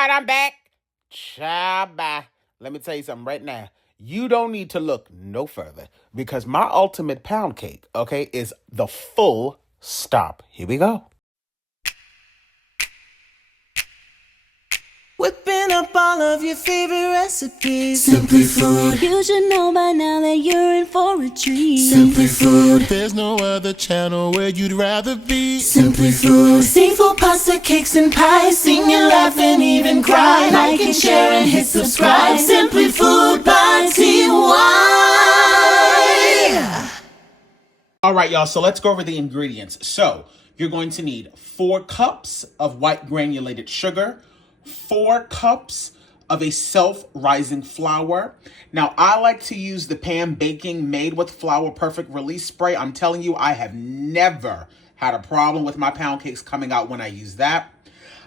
right, I'm back. Child, bye. Let me tell you something right now. You don't need to look no further because my ultimate pound cake, okay, is the full stop. Here we go. Whipping up all of your favorite recipes. Simply Food. You should know by now that you're in for a treat. Simply Food. There's no other channel where you'd rather be. Simply Food. Seafood, pasta, cakes, and pies. Sing and laugh and even cry. Like and share and hit subscribe. Simply Food by TY. All right, y'all, so let's go over the ingredients. So you're going to need 4 cups of white granulated sugar, 4 cups of a self-rising flour. Now, I like to use the pan baking made with flour perfect release spray. I'm telling you, I have never had a problem with my pound cakes coming out when I use that.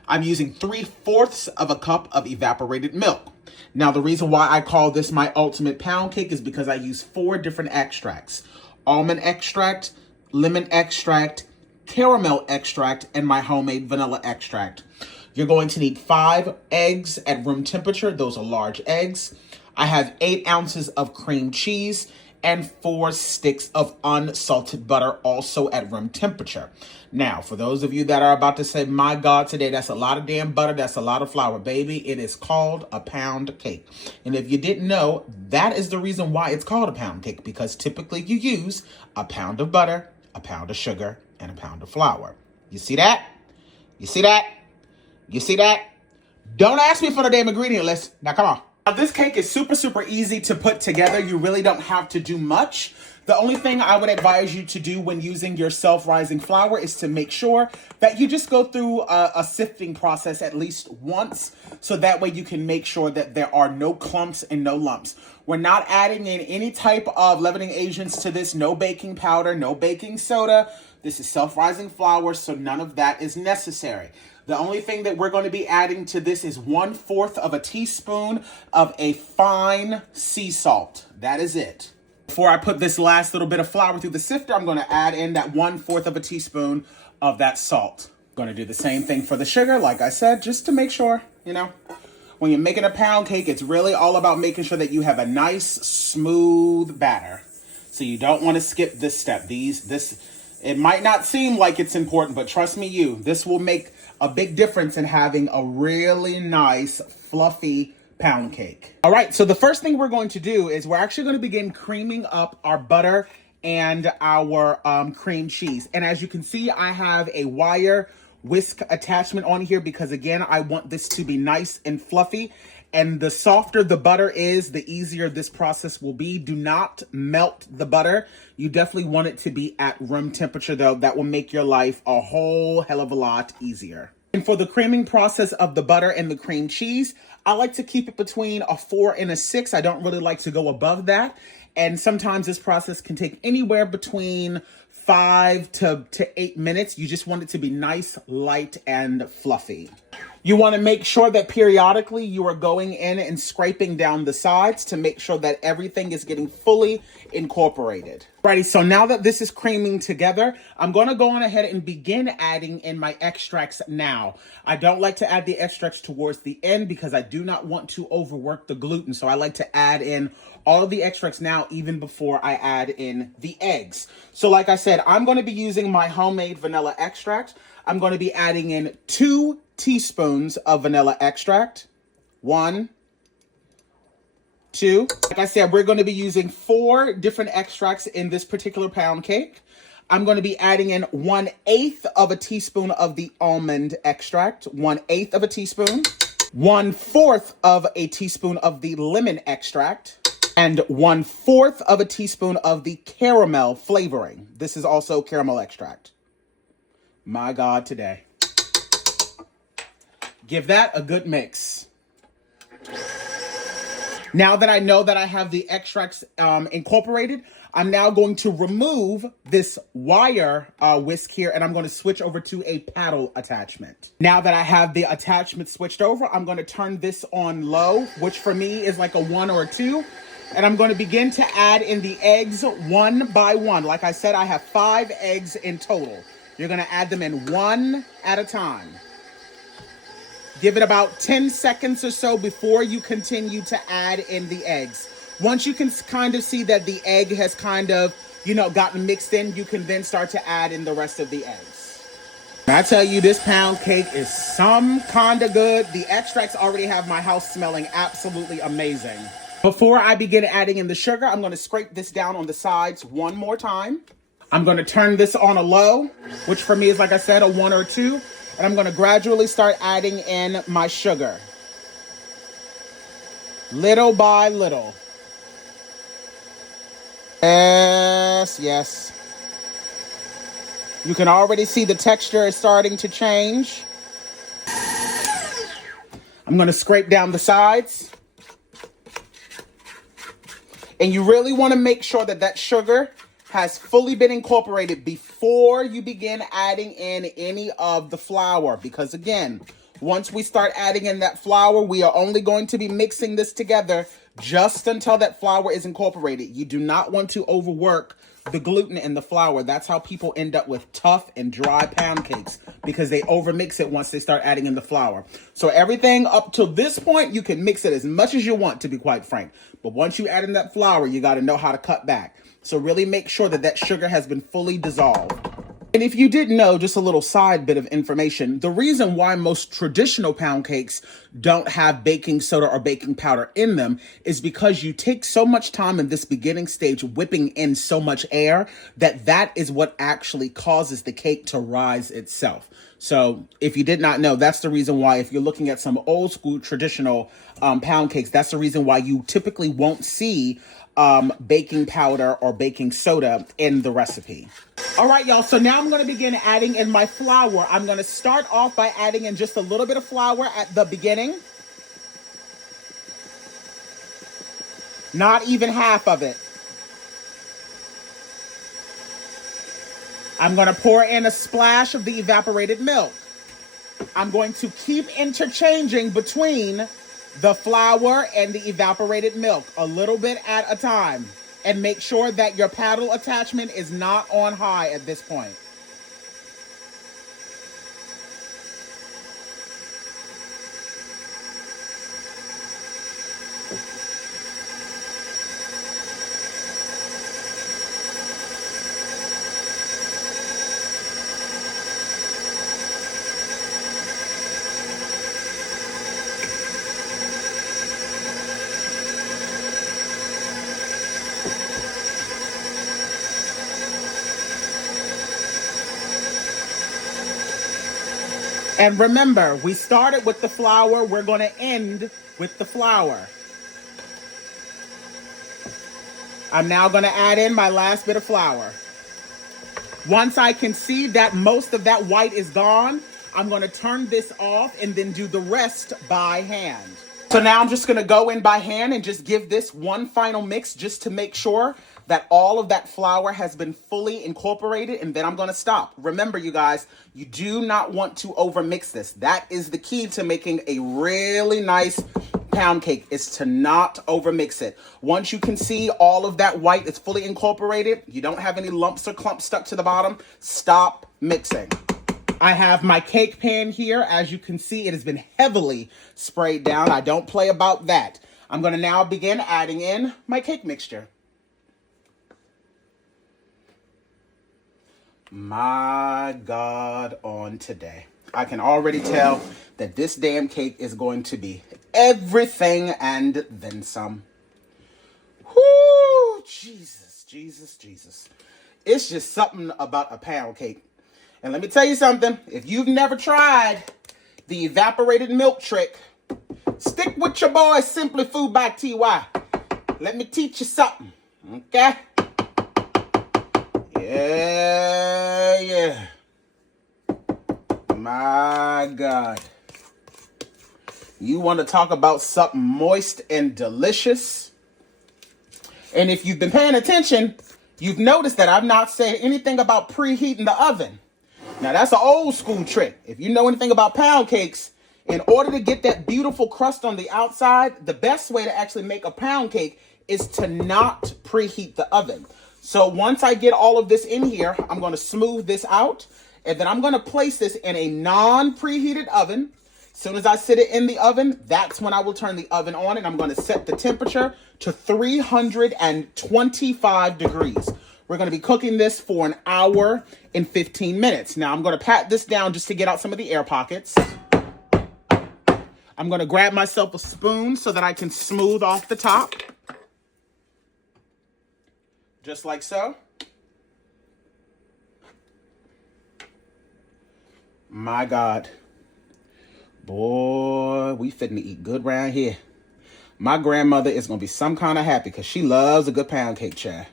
I'm using 3/4 of a cup of evaporated milk. Now, the reason why I call this my ultimate pound cake is because I use 4 different extracts: almond extract, lemon extract, caramel extract, and my homemade vanilla extract. You're going to need 5 eggs at room temperature. Those are large eggs. I have 8 ounces of cream cheese and 4 sticks of unsalted butter, also at room temperature. Now, for those of you that are about to say, my God, today, that's a lot of damn butter, that's a lot of flour, baby, it is called a pound cake. And if you didn't know, that is the reason why it's called a pound cake, because typically you use a pound of butter, a pound of sugar, and a pound of flour. You see that? You see that? You see that? Don't ask me for the damn ingredient list. Now, come on. Now, this cake is super, super easy to put together. You really don't have to do much. The only thing I would advise you to do when using your self-rising flour is to make sure that you just go through a sifting process at least once, so that way you can make sure that there are no clumps and no lumps. We're not adding in any type of leavening agents to this. No baking powder, no baking soda. This is self-rising flour, so none of that is necessary. The only thing that we're going to be adding to this is 1/4 of a teaspoon of a fine sea salt. That is it. Before I put this last little bit of flour through the sifter, I'm going to add in that 1/4 of a teaspoon of that salt. Going to do the same thing for the sugar, like I said, just to make sure, when you're making a pound cake, it's really all about making sure that you have a nice, smooth batter. So you don't want to skip this step. It might not seem like it's important, but trust me, this will make a big difference in having a really nice, fluffy pound cake. All right, so the first thing we're going to do is we're actually going to begin creaming up our butter and our cream cheese. And as you can see, I have a wire whisk attachment on here because, again, I want this to be nice and fluffy. And the softer the butter is, the easier this process will be. Do not melt the butter. You definitely want it to be at room temperature, though. That will make your life a whole hell of a lot easier. And for the creaming process of the butter and the cream cheese, I like to keep it between a 4 and a 6. I don't really like to go above that. And sometimes this process can take anywhere between 5 to 8 minutes. You just want it to be nice, light, and fluffy. You want to make sure that periodically you are going in and scraping down the sides to make sure that everything is getting fully incorporated. Alrighty, so now that this is creaming together, I'm going to go on ahead and begin adding in my extracts now. I don't like to add the extracts towards the end because I do not want to overwork the gluten. So I like to add in all of the extracts now, even before I add in the eggs. So like I said, I'm going to be using my homemade vanilla extract. I'm going to be adding in 2 teaspoons of vanilla extract. 1, 2. Like I said, we're going to be using 4 different extracts in this particular pound cake. I'm going to be adding in 1/8 of a teaspoon of the almond extract. 1/8 of a teaspoon. 1/4 of a teaspoon of the lemon extract. And 1/4 of a teaspoon of the caramel flavoring. This is also caramel extract. My God, today. Give that a good mix. Now that I know that I have the extracts incorporated, I'm now going to remove this wire whisk here, and I'm going to switch over to a paddle attachment. Now that I have the attachment switched over, I'm going to turn this on low, which for me is like a 1 or a 2. And I'm going to begin to add in the eggs one by one. Like I said, I have 5 eggs in total. You're going to add them in one at a time. Give it about 10 seconds or so before you continue to add in the eggs. Once you can kind of see that the egg has kind of, gotten mixed in, you can then start to add in the rest of the eggs. And I tell you, this pound cake is some kind of good. The extracts already have my house smelling absolutely amazing. Before I begin adding in the sugar, I'm going to scrape this down on the sides one more time. I'm going to turn this on a low, which for me is, like I said, a 1 or 2. And I'm going to gradually start adding in my sugar. Little by little. Yes, yes. You can already see the texture is starting to change. I'm going to scrape down the sides. And you really want to make sure that that sugar has fully been incorporated before you begin adding in any of the flour. Because again, once we start adding in that flour, we are only going to be mixing this together just until that flour is incorporated. You do not want to overwork the gluten in the flour. That's how people end up with tough and dry pound cakes, because they overmix it once they start adding in the flour. So everything up to this point, you can mix it as much as you want, to be quite frank. But once you add in that flour, you got to know how to cut back. So really make sure that that sugar has been fully dissolved. And if you didn't know, just a little side bit of information, the reason why most traditional pound cakes don't have baking soda or baking powder in them is because you take so much time in this beginning stage whipping in so much air that is what actually causes the cake to rise itself. So if you did not know, that's the reason why, if you're looking at some old school traditional pound cakes, that's the reason why you typically won't see baking powder or baking soda in the recipe. All right, y'all. So now I'm going to begin adding in my flour. I'm going to start off by adding in just a little bit of flour at the beginning. Not even half of it. I'm going to pour in a splash of the evaporated milk. I'm going to keep interchanging between the flour and the evaporated milk, a little bit at a time. And make sure that your paddle attachment is not on high at this point. And remember, we started with the flour. We're going to end with the flour. I'm now going to add in my last bit of flour. Once I can see that most of that white is gone, I'm going to turn this off and then do the rest by hand. So now I'm just going to go in by hand and just give this one final mix just to make sure that all of that flour has been fully incorporated, and then I'm going to stop. Remember, you guys, you do not want to overmix this. That is the key to making a really nice pound cake, is to not overmix it. Once you can see all of that white is fully incorporated, you don't have any lumps or clumps stuck to the bottom, stop mixing. I have my cake pan here. As you can see, it has been heavily sprayed down. I don't play about that. I'm going to now begin adding in my cake mixture. My God, on today. I can already tell that this damn cake is going to be everything and then some. Whoo, Jesus, Jesus, Jesus. It's just something about a pound cake. And let me tell you something. If you've never tried the evaporated milk trick, stick with your boy SimplyFoodByTy. Let me teach you something, okay? Yeah. My God. You want to talk about something moist and delicious? And if you've been paying attention, you've noticed that I've not said anything about preheating the oven. Now, that's an old school trick. If you know anything about pound cakes, in order to get that beautiful crust on the outside, the best way to actually make a pound cake is to not preheat the oven. So once I get all of this in here, I'm going to smooth this out, and then I'm going to place this in a non-preheated oven. As soon as I sit it in the oven, that's when I will turn the oven on, and I'm going to set the temperature to 325 degrees. We're going to be cooking this for an hour and 15 minutes. Now, I'm going to pat this down just to get out some of the air pockets. I'm going to grab myself a spoon so that I can smooth off the top. Just like so. My God. Boy, we fitting to eat good round here. My grandmother is going to be some kind of happy because she loves a good pound cake, child.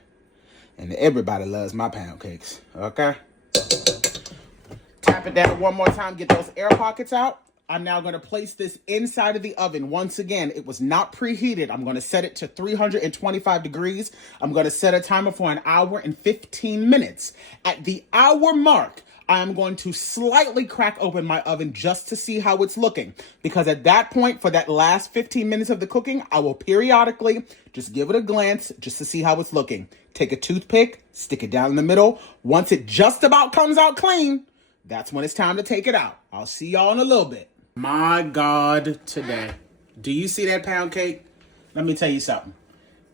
And everybody loves my pound cakes, okay? Tap it down one more time, get those air pockets out. I'm now going to place this inside of the oven. Once again, it was not preheated. I'm going to set it to 325 degrees. I'm going to set a timer for an hour and 15 minutes. At the hour mark, I am going to slightly crack open my oven just to see how it's looking. Because at that point, for that last 15 minutes of the cooking, I will periodically just give it a glance just to see how it's looking. Take a toothpick, stick it down in the middle. Once it just about comes out clean, that's when it's time to take it out. I'll see y'all in a little bit. My God, today. Do you see that pound cake? Let me tell you something.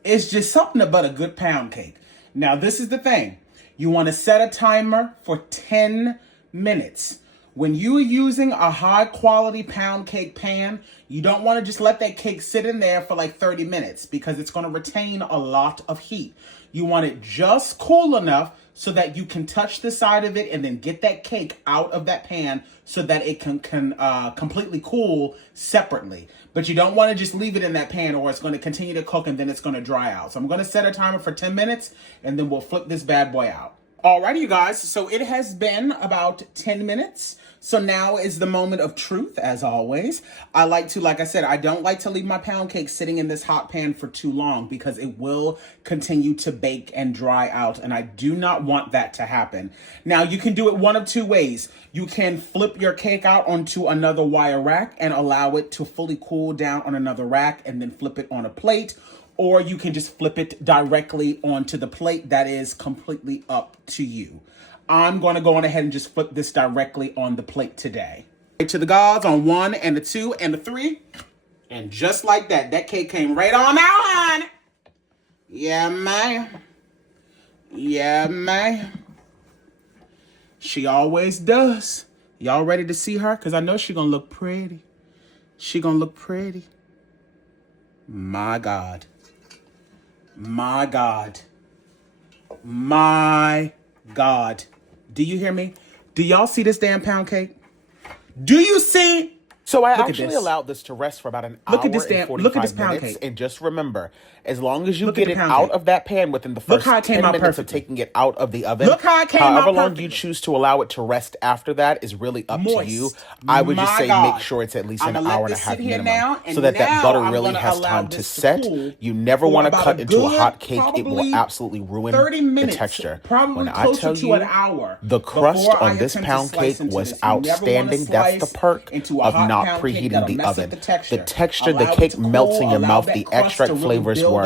It's just something about a good pound cake. Now, this is the thing. You want to set a timer for 10 minutes. When you are using a high quality pound cake pan, you don't want to just let that cake sit in there for like 30 minutes because it's going to retain a lot of heat. You want it just cool enough so that you can touch the side of it and then get that cake out of that pan so that it can completely cool separately. But you don't want to just leave it in that pan or it's going to continue to cook and then it's going to dry out. So I'm going to set a timer for 10 minutes and then we'll flip this bad boy out. Alrighty, you guys, so it has been about 10 minutes. So now is the moment of truth, as always. Like I said, I don't like to leave my pound cake sitting in this hot pan for too long because it will continue to bake and dry out, and I do not want that to happen. Now, you can do it one of two ways. You can flip your cake out onto another wire rack and allow it to fully cool down on another rack and then flip it on a plate. Or you can just flip it directly onto the plate. That is completely up to you. I'm going to go on ahead and just flip this directly on the plate today. To the gods on 1 and a 2 and a 3. And just like that, that cake came right on out, honey. Yeah, man. Yeah, man. She always does. Y'all ready to see her? Because I know she's going to look pretty. She going to look pretty. My God. My God. My God. Do you hear me? Do y'all see this damn pound cake? Do you see? So I actually allowed this to rest for about an hour and 45 pound minutes. cake. And just remember, as long as you get it out of that pan within the first 10 minutes of taking it out of the oven, however long you choose to allow it to rest after that is really up to you. I would just say make sure it's at least an hour and a half minimum so that that butter really has time to set. You never want to cut into a hot cake. It will absolutely ruin the texture. When I tell you the crust on this pound cake was outstanding, that's the perk of not preheating the oven. The texture, the cake melts in your mouth, the extract flavors were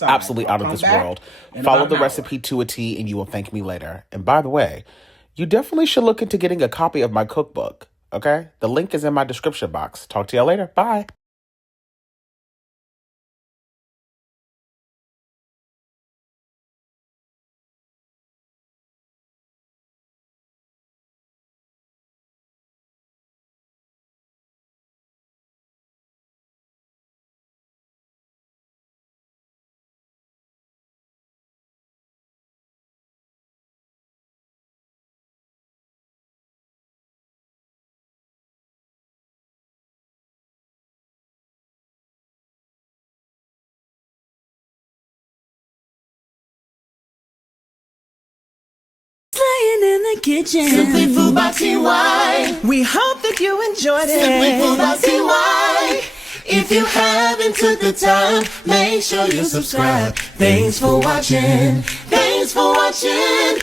absolutely out of this world. Follow the recipe to a T and you will thank me later. And by the way, you definitely should look into getting a copy of my cookbook, okay? The link is in my description box. Talk to y'all later. Bye. In the kitchen. Simply Food by TY. We hope that you enjoyed it. Simply Food by TY. If you haven't took the time, make sure you subscribe. Thanks for watching. Thanks for watching.